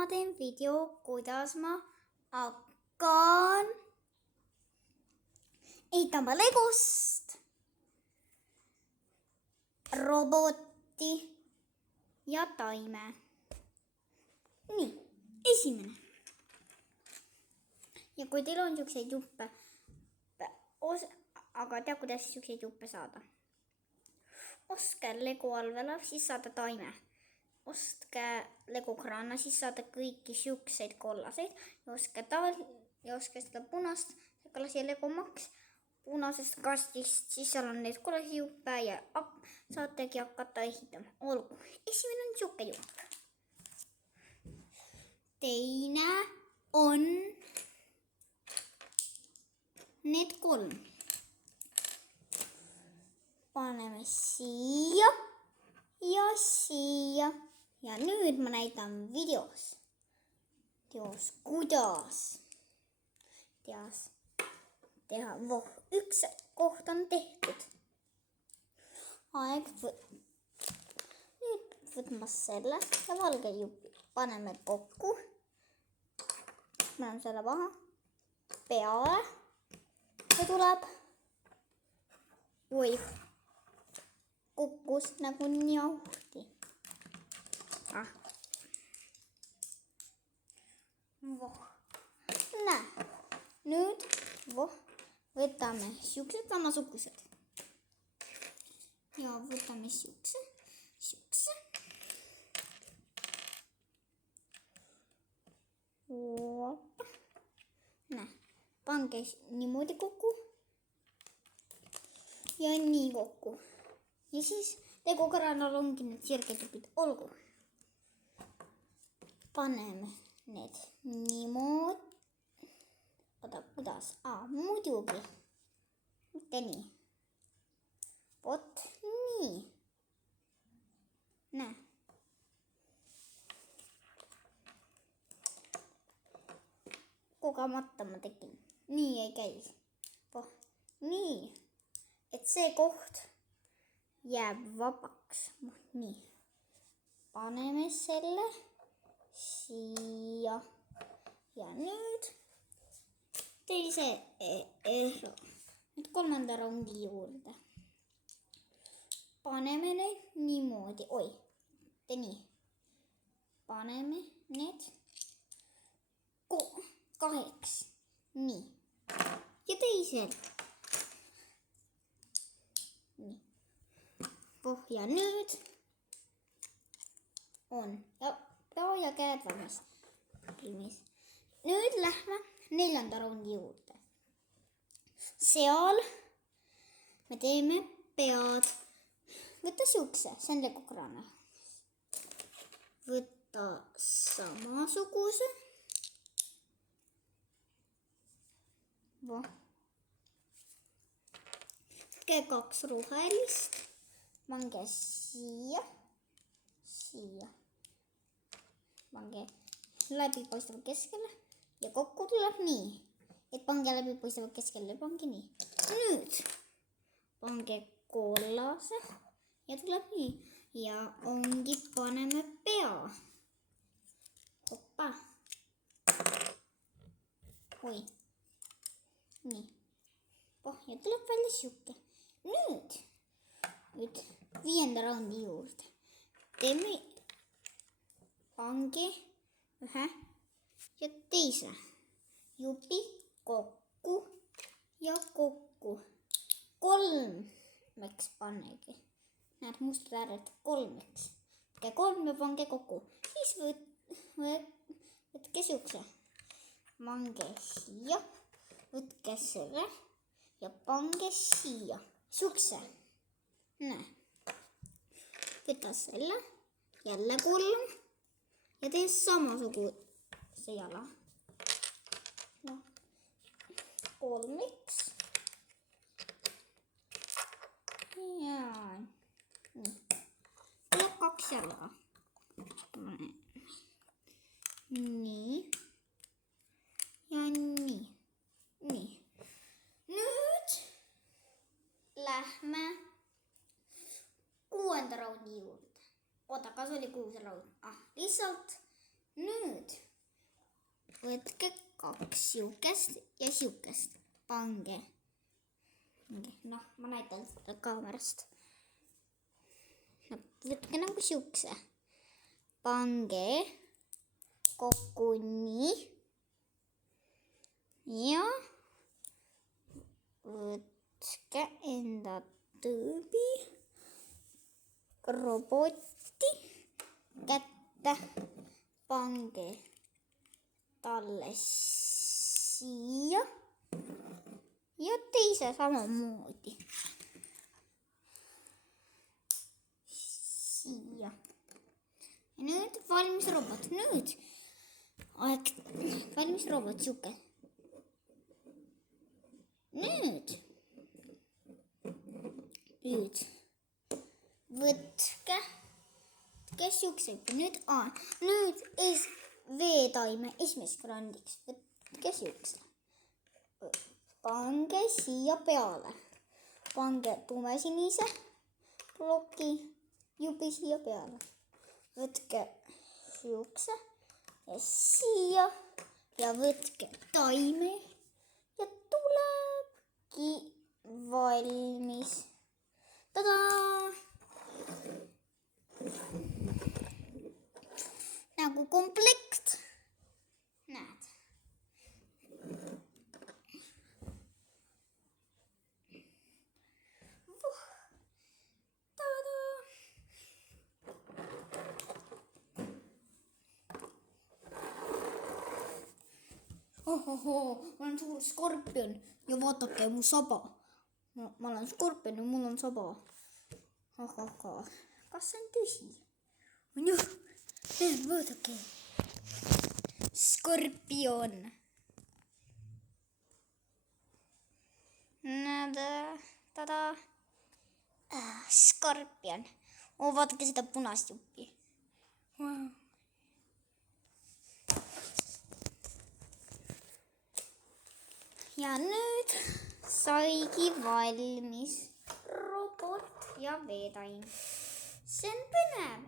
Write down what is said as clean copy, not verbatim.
ma teen video, kuidas ma hakkan ehitama Legost roboti ja taime. Nii, esimene. Ja kui teil on siukseid juppe, aga tea, kuidas siukseid juppe saada. Ostke Lego allvela, siis saate taime. Ostke Lego kraana, siis saate kõiki siukseid kollaseid. Ja ostke seda punast kollasi ja Lego Max punasest kastist, siis seal on neid kollasi juppe ja saategi hakata ehitama. Olgu, esimene on siuke jupp. Teine on need 3. Paneme siia ja siia. Ja nüüd ma näitan videos, kuidas teha. Voh, üks koht on tehtud. Aeg nüüd võtma selle ja valge jupi. Paneme kokku. Paneme selle maha. Peale. See tuleb. Oi. Kukkus nagu njauhti. Voh. Näe. Nüüd võtame siuksed samasugused. Ja võtame siukse. Näe. Pange niimoodi kokku. Ja nii kokku. Ja siis Lego kraanal ongi need sirgetupid. Olgu. Paneme need niimoodi. Oota, kuidas? Muidugi. Mitte nii. Vot nii. Näe. Kogemata ma tegin. Nii ei käi. Nii. Et see koht jääb vabaks. Nii. Paneme selle siia. Ja nüüd teise nüüd 3. raundi juurde. Paneme need niimoodi. Oi, nii. Paneme need 2. Nii. Ja teisel. Nii. Ja nüüd on. Ja käed vabast. Nüüd lähme 4. raundi juurde. Seal me teeme pead. Võta siukse, see on Lego kraana. Võta samasuguse. Võtke 2 rohelist. Pange siia. Pange läbipaistava keskele. Ja kokku tuleb nii. Et pange läbipaistava keskele. Pange nii. Nüüd pange kollase. Ja tuleb nii. Ja ongi paneme pea. Hoppa. Oi. Nii. Ja tuleb välja siuke. Nüüd 5. raundi juurde. Teeme pange ühe ja teise jupi kokku ja kokku. 3 pannegi. Näed mustad ääred 3. Võtke 3 ja pange kokku. Siis võtke siukse. Pange siia. Võtke selle ja pange siia. Siukse. Näe. Võta selle. Jälle 3. Ja tee samasuguse jala. 3. Ja nii. Tuleb 2 jalga. Nii. Ja nii. Nii. Nüüd lähme 6. raundi juurde. Oota, kas oli 6 raund? Lihtsalt nüüd võtke 2 siukest ja siukest. Pange. Noh, ma näitan seda kaamerast. No, võtke nagu siukse. Pange kokku nii. Ja võtke enda tõbi roboti kätte. Pange talle siia ja teise samamoodi siia. Ja nüüd valmis robot. Nüüd aeg valmis robot siuke. Nüüd võtke siukseid. Nüüd veetaime esimeseks randiks. Võtke siukse. Pange siia peale. Pange tumesinise ploki jubi siia peale. Võtke siukse ja siia ja võtke taime ja tulebki valmis. Tadaa! Nagu komplekt. Näed. Tadaa! Ohohoo, ma olen suur skorpion ja vaadake mu saba. Ma olen skorpion ja mul on saba. Aga kas see on tõsi? On ju? Vaadake. Skorpion. Tada. Skorpion. Vaadake seda punast juppi. Wow. Ja nüüd saigi valmis robot ja veetaim. See on põnev.